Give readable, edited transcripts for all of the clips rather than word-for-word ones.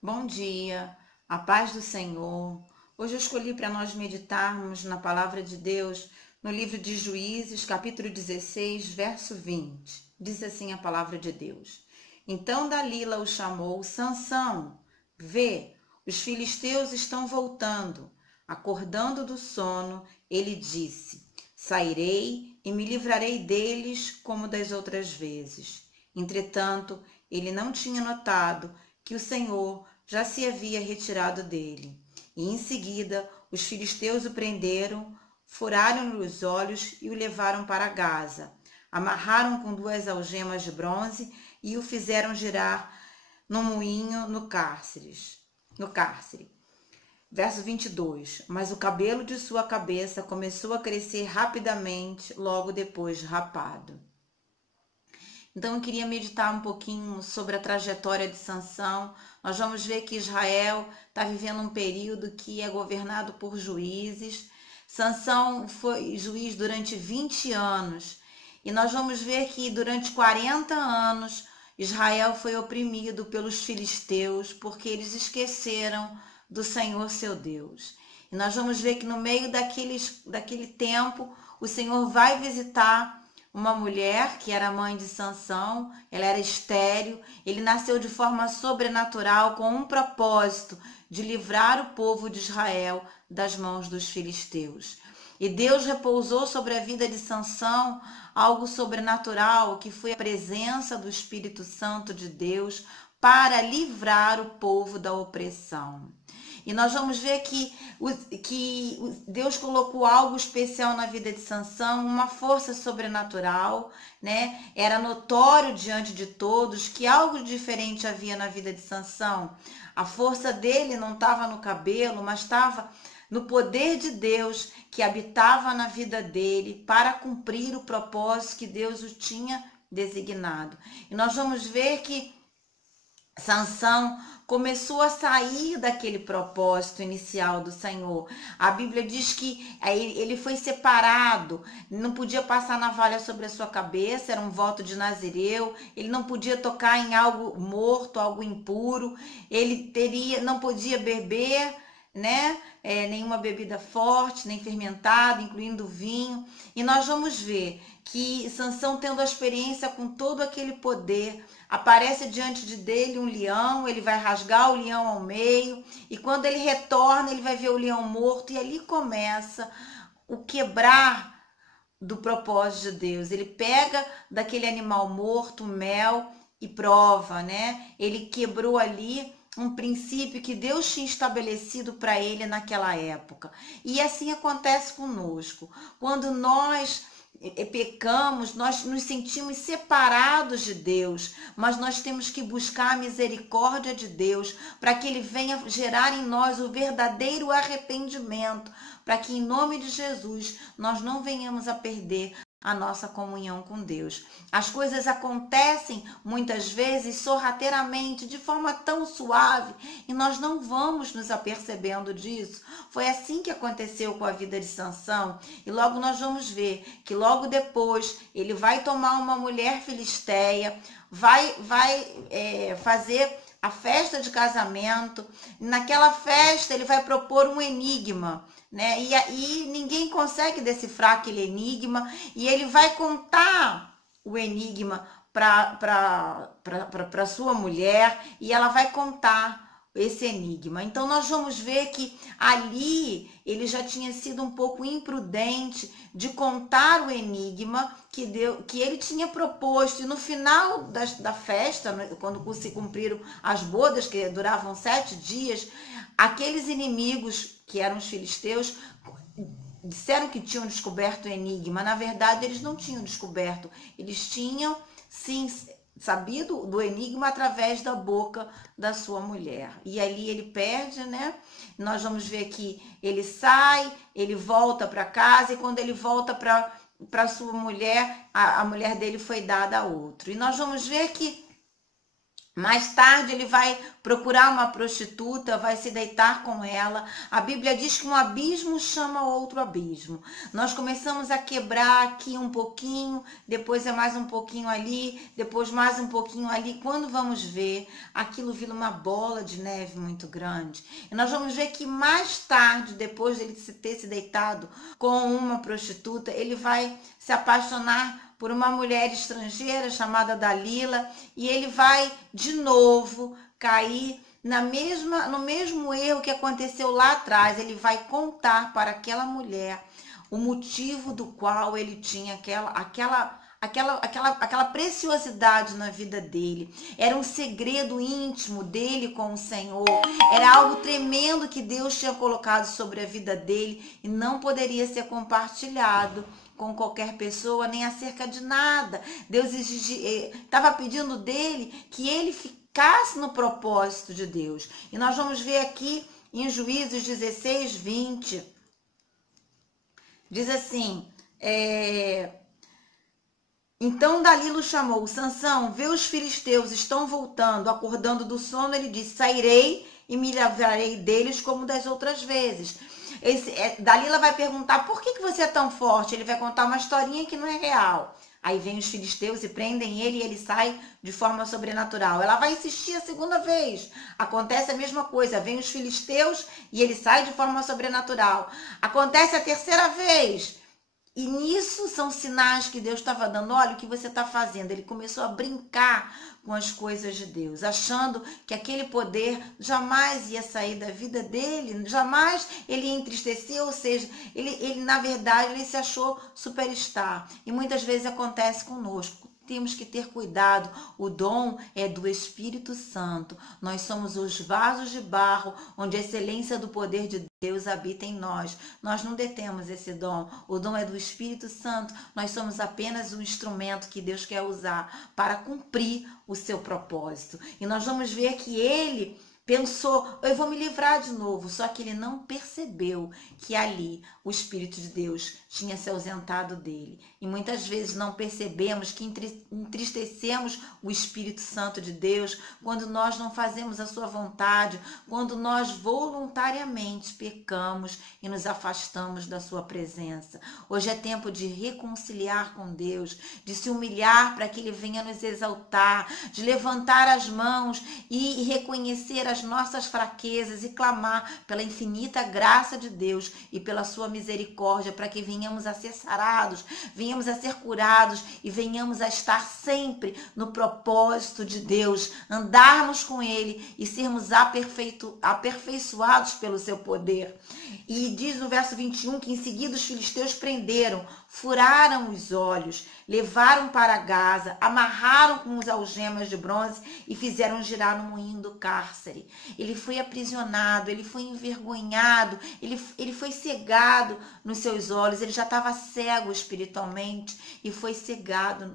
Bom dia, a paz do Senhor. Hoje eu escolhi para nós meditarmos na palavra de Deus no livro de Juízes, capítulo 16, verso 20. Diz assim a palavra de Deus: Então Dalila o chamou: Sansão, vê, os filisteus estão voltando. Acordando do sono, ele disse: Sairei e me livrarei deles como das outras vezes. Entretanto, ele não tinha notado que o Senhor já se havia retirado dele. E em seguida, os filisteus o prenderam, furaram-lhe os olhos e o levaram para Gaza. Amarraram com 2 algemas de bronze e o fizeram girar no moinho no cárcere. Verso 22. Mas o cabelo de sua cabeça começou a crescer rapidamente, logo depois de rapado. Então eu queria meditar um pouquinho sobre a trajetória de Sansão. Nós vamos ver que Israel está vivendo um período que é governado por juízes. Sansão foi juiz durante 20 anos. E nós vamos ver que durante 40 anos Israel foi oprimido pelos filisteus porque eles esqueceram do Senhor seu Deus. E nós vamos ver que no meio daquele tempo o Senhor vai visitar uma mulher que era mãe de Sansão. Ela era estéril. Ele nasceu de forma sobrenatural com um propósito de livrar o povo de Israel das mãos dos filisteus. E Deus repousou sobre a vida de Sansão algo sobrenatural, que foi a presença do Espírito Santo de Deus para livrar o povo da opressão. E nós vamos ver que Deus colocou algo especial na vida de Sansão, uma força sobrenatural, né? Era notório diante de todos que algo diferente havia na vida de Sansão. A força dele não estava no cabelo, mas estava no poder de Deus que habitava na vida dele para cumprir o propósito que Deus o tinha designado. E nós vamos ver que Sansão começou a sair daquele propósito inicial do Senhor. A Bíblia diz que ele foi separado, não podia passar navalha sobre a sua cabeça, era um voto de Nazireu, ele não podia tocar em algo morto, algo impuro, não podia beber, né? Nenhuma bebida forte, nem fermentada, incluindo vinho. E nós vamos ver que Sansão, tendo a experiência com todo aquele poder, aparece diante dele um leão, ele vai rasgar o leão ao meio, e quando ele retorna, ele vai ver o leão morto, e ali começa o quebrar do propósito de Deus. Ele pega daquele animal morto mel e prova, né? Ele quebrou ali um princípio que Deus tinha estabelecido para ele naquela época. E assim acontece conosco. Quando nós pecamos, nós nos sentimos separados de Deus, mas nós temos que buscar a misericórdia de Deus para que Ele venha gerar em nós o verdadeiro arrependimento, para que em nome de Jesus nós não venhamos a perder a nossa comunhão com Deus. As coisas acontecem muitas vezes sorrateiramente, de forma tão suave, e nós não vamos nos apercebendo disso. Foi assim que aconteceu com a vida de Sansão, e logo nós vamos ver que logo depois ele vai tomar uma mulher filisteia, vai fazer a festa de casamento. Naquela festa ele vai propor um enigma, né? E aí ninguém consegue decifrar aquele enigma, e ele vai contar o enigma para sua mulher, e ela vai contar esse enigma. Então nós vamos ver que ali ele já tinha sido um pouco imprudente de contar o enigma que ele tinha proposto, e no final da festa, quando se cumpriram as bodas, que duravam 7 dias, aqueles inimigos que eram os filisteus disseram que tinham descoberto o enigma. Na verdade, eles não tinham descoberto, eles tinham sim sabido do enigma através da boca da sua mulher. E ali ele perde, né? Nós vamos ver que ele sai, ele volta para casa, e quando ele volta para sua mulher, a mulher dele foi dada a outro. E nós vamos ver que Mais tarde ele vai procurar uma prostituta, vai se deitar com ela. A Bíblia diz que um abismo chama outro abismo. Nós começamos a quebrar aqui um pouquinho, depois é mais um pouquinho ali, depois mais um pouquinho ali. Quando vamos ver, aquilo vira uma bola de neve muito grande. E nós vamos ver que mais tarde, depois dele ter se deitado com uma prostituta, ele vai se apaixonar por uma mulher estrangeira chamada Dalila, e ele vai de novo cair no mesmo erro que aconteceu lá atrás. Ele vai contar para aquela mulher o motivo do qual ele tinha aquela preciosidade na vida dele. Era um segredo íntimo dele com o Senhor. Era algo tremendo que Deus tinha colocado sobre a vida dele e não poderia ser compartilhado com qualquer pessoa, nem acerca de nada. Deus estava pedindo dele que ele ficasse no propósito de Deus. E nós vamos ver aqui em Juízes 16, 20. Diz assim, então Dalila o chamou: Sansão, vê os filisteus estão voltando, acordando do sono. Ele disse: sairei e me livrarei deles como das outras vezes. Dalila vai perguntar: por que você é tão forte? Ele vai contar uma historinha que não é real. Aí vem os filisteus e prendem ele e ele sai de forma sobrenatural. Ela vai insistir a segunda vez. Acontece a mesma coisa. Vem os filisteus e ele sai de forma sobrenatural. Acontece a terceira vez. E nisso são sinais que Deus estava dando. Olha o que você está fazendo. Ele começou a brincar com as coisas de Deus, achando que aquele poder jamais ia sair da vida dele, jamais ele ia entristecer, ou seja, ele na verdade, ele se achou superstar. E muitas vezes acontece conosco. Temos que ter cuidado. O dom é do Espírito Santo. Nós somos os vasos de barro, onde a excelência do poder de Deus habita em nós. Nós não detemos esse dom. O dom é do Espírito Santo. Nós somos apenas um instrumento que Deus quer usar para cumprir o seu propósito. E nós vamos ver que ele pensou: eu vou me livrar de novo. Só que ele não percebeu que ali o Espírito de Deus tinha se ausentado dele. E muitas vezes não percebemos que entristecemos o Espírito Santo de Deus quando nós não fazemos a sua vontade, quando nós voluntariamente pecamos e nos afastamos da sua presença. Hoje é tempo de reconciliar com Deus, de se humilhar para que ele venha nos exaltar, de levantar as mãos e reconhecer as nossas fraquezas e clamar pela infinita graça de Deus e pela sua misericórdia, para que venhamos a ser sarados, venhamos a ser curados e venhamos a estar sempre no propósito de Deus, andarmos com ele e sermos aperfeiçoados pelo seu poder. E diz no verso 21 que em seguida os filisteus prenderam, furaram os olhos, levaram para Gaza, amarraram com os algemas de bronze e fizeram girar no moinho do cárcere. Ele foi aprisionado, ele foi envergonhado, ele foi cegado nos seus olhos, ele já estava cego espiritualmente e foi cegado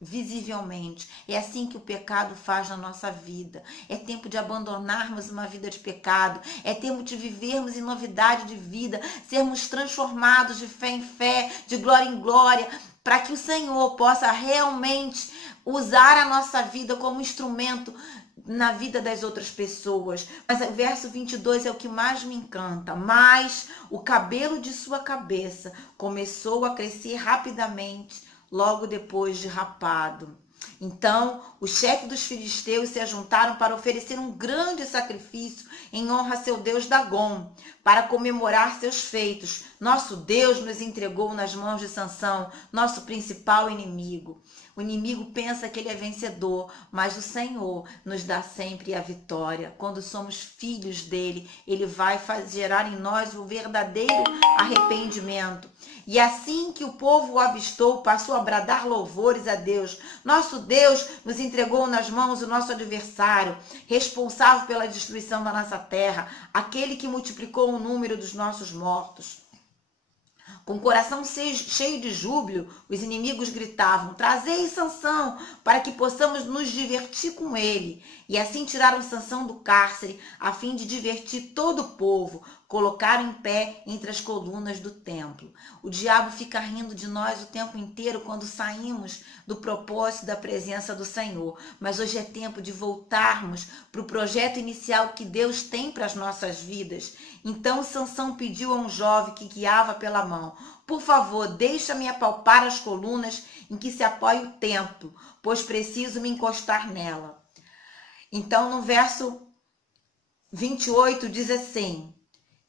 visivelmente. É assim que o pecado faz na nossa vida. É tempo de abandonarmos uma vida de pecado, é tempo de vivermos em novidade de vida, sermos transformados de fé em fé, de glória em glória, para que o Senhor possa realmente usar a nossa vida como instrumento na vida das outras pessoas. Mas o verso 22 é o que mais me encanta. Mas o cabelo de sua cabeça começou a crescer rapidamente, logo depois de rapado. Então, os chefes dos filisteus se ajuntaram para oferecer um grande sacrifício em honra a seu deus Dagom, para comemorar seus feitos. Nosso Deus nos entregou nas mãos de Sansão, nosso principal inimigo. O inimigo pensa que ele é vencedor, mas o Senhor nos dá sempre a vitória. Quando somos filhos dele, ele vai gerar em nós o verdadeiro arrependimento. E assim que o povo o avistou, passou a bradar louvores a Deus. Nosso Deus nos entregou nas mãos o nosso adversário, responsável pela destruição da nossa terra, aquele que multiplicou o número dos nossos mortos. Com o coração cheio de júbilo, os inimigos gritavam: trazei Sansão, para que possamos nos divertir com ele. E assim tiraram Sansão do cárcere, a fim de divertir todo o povo. colocaram em pé entre as colunas do templo. O diabo fica rindo de nós o tempo inteiro quando saímos do propósito da presença do Senhor. Mas hoje é tempo de voltarmos para o projeto inicial que Deus tem para as nossas vidas. Então Sansão pediu a um jovem que guiava pela mão: por favor, deixa-me apalpar as colunas em que se apoia o templo, pois preciso me encostar nela. Então, no verso 28, diz assim: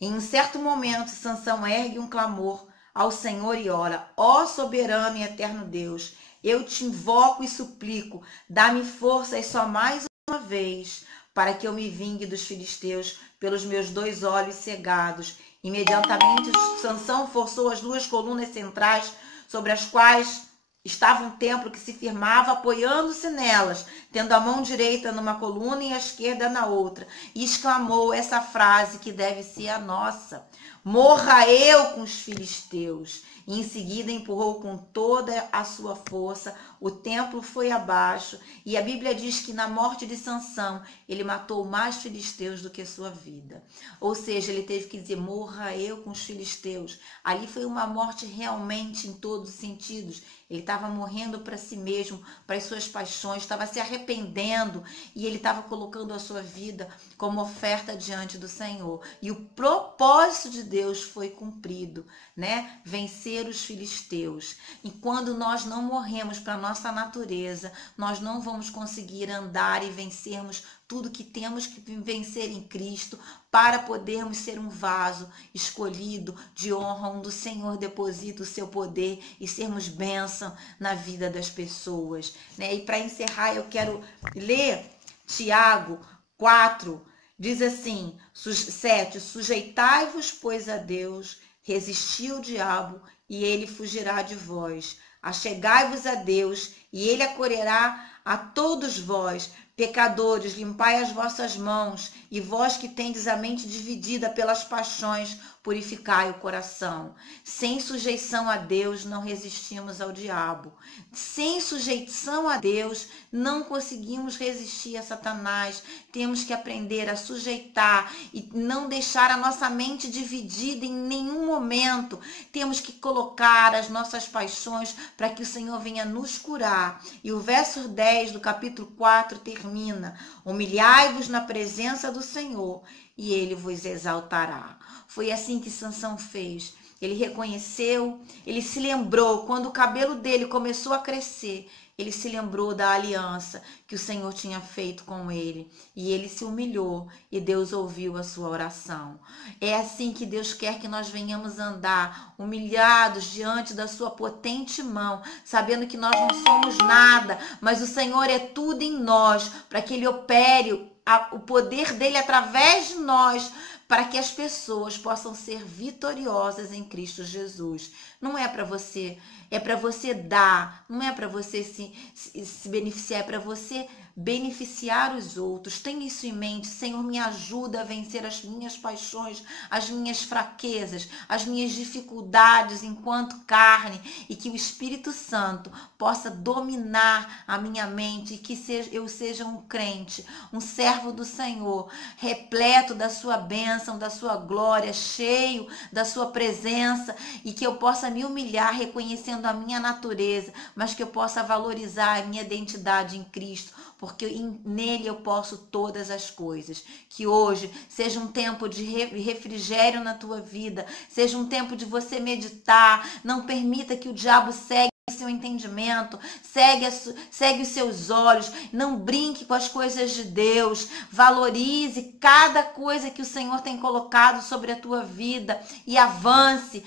em um certo momento, Sansão ergue um clamor ao Senhor e ora: ó soberano e eterno Deus, eu te invoco e suplico, dá-me forças só mais uma vez, para que eu me vingue dos filisteus pelos meus 2 olhos cegados. Imediatamente, Sansão forçou as 2 colunas centrais sobre as quais estava um templo, que se firmava apoiando-se nelas, tendo a mão direita numa coluna e a esquerda na outra, e exclamou essa frase que deve ser a nossa: morra eu com os filisteus. E em seguida empurrou com toda a sua força, o templo foi abaixo, e a Bíblia diz que na morte de Sansão, ele matou mais filisteus do que sua vida. Ou seja, ele teve que dizer: morra eu com os filisteus. Ali foi uma morte realmente em todos os sentidos. Ele estava morrendo para si mesmo, para as suas paixões, estava se arrependendo, e ele estava colocando a sua vida como oferta diante do Senhor. E o propósito de Deus foi cumprido, né? Vencer os filisteus. E quando nós não morremos para a nossa natureza, nós não vamos conseguir andar e vencermos tudo que temos que vencer em Cristo, para podermos ser um vaso escolhido de honra, onde o Senhor deposita o seu poder e sermos bênção na vida das pessoas, né? E para encerrar, eu quero ler Tiago 4, diz assim, 7, sujeitai-vos, pois, a Deus, resisti ao diabo, e ele fugirá de vós. Achegai-vos a Deus, e ele acolherá a todos vós. Pecadores, limpai as vossas mãos, e vós que tendes a mente dividida pelas paixões, purificai o coração. Sem sujeição a Deus, não resistimos ao diabo. Sem sujeição a Deus, não conseguimos resistir a Satanás. Temos que aprender a sujeitar e não deixar a nossa mente dividida em nenhum momento. Temos que colocar as nossas paixões para que o Senhor venha nos curar. E o verso 10 do capítulo 4 termina: humilhai-vos na presença do Senhor, e ele vos exaltará. Foi assim que Sansão fez. Ele reconheceu, ele se lembrou, quando o cabelo dele começou a crescer, ele se lembrou da aliança que o Senhor tinha feito com ele. E ele se humilhou e Deus ouviu a sua oração. É assim que Deus quer que nós venhamos andar, humilhados diante da sua potente mão, sabendo que nós não somos nada, mas o Senhor é tudo em nós, para que ele opere o poder dele através de nós, para que as pessoas possam ser vitoriosas em Cristo Jesus. Não é para você, é para você dar, não é para você se beneficiar, é para você beneficiar os outros. Tenha isso em mente. Senhor, me ajuda a vencer as minhas paixões, as minhas fraquezas, as minhas dificuldades enquanto carne, e que o Espírito Santo possa dominar a minha mente, e que eu seja um crente, um servo do Senhor, repleto da sua bênção, da sua glória, cheio da sua presença, e que eu possa me humilhar reconhecendo a minha natureza, mas que eu possa valorizar a minha identidade em Cristo, porque nele eu posso todas as coisas. Que hoje seja um tempo de refrigério na tua vida, seja um tempo de você meditar. Não permita que o diabo segue seu entendimento, segue os seus olhos, não brinque com as coisas de Deus, valorize cada coisa que o Senhor tem colocado sobre a tua vida e avance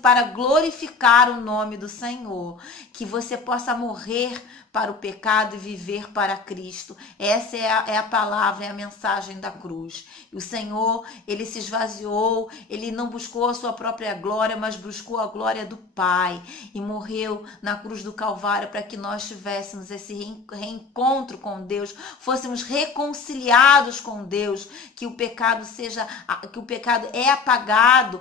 para glorificar o nome do Senhor, que você possa morrer para o pecado e viver para Cristo. Essa é a palavra, é a mensagem da cruz. E o Senhor, ele se esvaziou, ele não buscou a sua própria glória, mas buscou a glória do Pai, e morreu na cruz do Calvário para que nós tivéssemos esse reencontro com Deus, fôssemos reconciliados com Deus, que o pecado é apagado.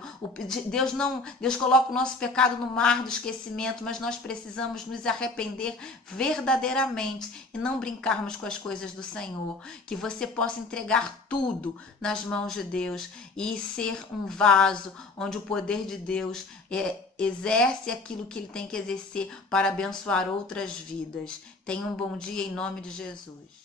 Deus coloca o nosso pecado no mar do esquecimento, mas nós precisamos nos arrepender verdadeiramente verdadeiramente e não brincarmos com as coisas do Senhor. Que você possa entregar tudo nas mãos de Deus e ser um vaso onde o poder de Deus exerce aquilo que ele tem que exercer para abençoar outras vidas. Tenha um bom dia em nome de Jesus.